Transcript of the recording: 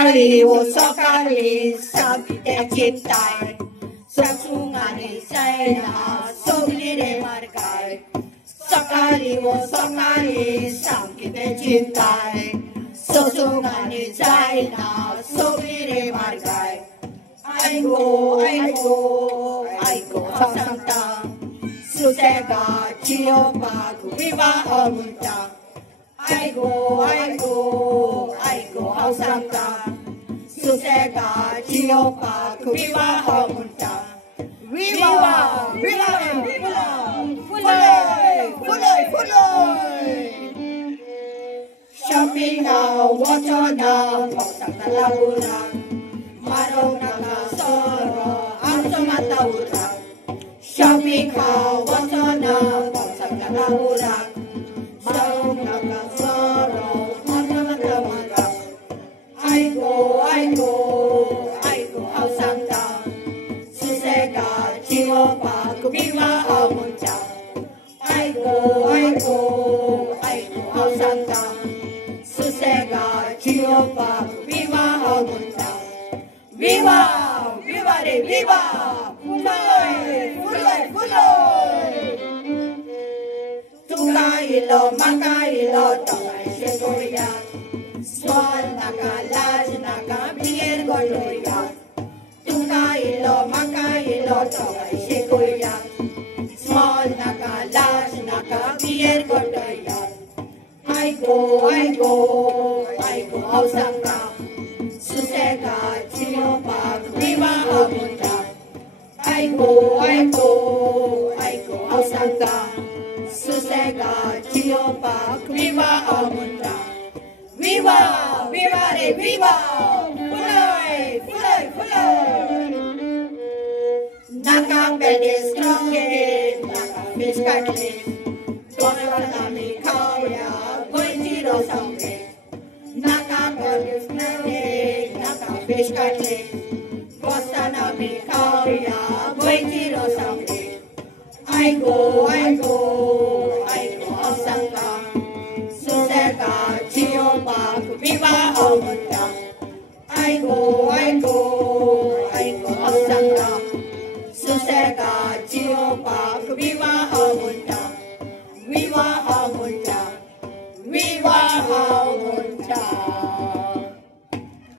Sakali, sabite cintai, sasungani saina, soglire markai. Sakali, sabite cintai, sasungani saina, soglire markai. Aigo, hasanta, susega, chiopa, viva omunta. Aigo, hasanta. Susega, Chiopa, Viva Hamunta. Viva! Viva! Viva! Fulay! Shopping now, watch on now, Paksang Talaburan. Marong nakasoro, ang sumatawuran. Shopping now, watch on now, Paksang Talaburan. Marong nakasoro, ang sumatawuran. Aigo, hausanta, susega, chiopa, viva hamunta. Aigo, hausanta, susega, chiopa, viva hamunta. Viva! Viva re viva! Fulay! Tukailo, makailo, tawai sekoyan. Small nakalas nakabir goloyan. Tukailo, makailo, tawai sekoyan. Small nakalas nakabir goloyan. Aigo, hausanga. Susega, chiopa, viva hamunta. Aigo, hausanga. Susega, chiopa, viva hamunta. Viva! Viva re viva! Fulay! Nakapede strong nakafish cutlet. Kosalami kaya, goitiro samre. Nakapede strong nakafish cutlet. Kosalami kaya, goitiro samre. Aigo,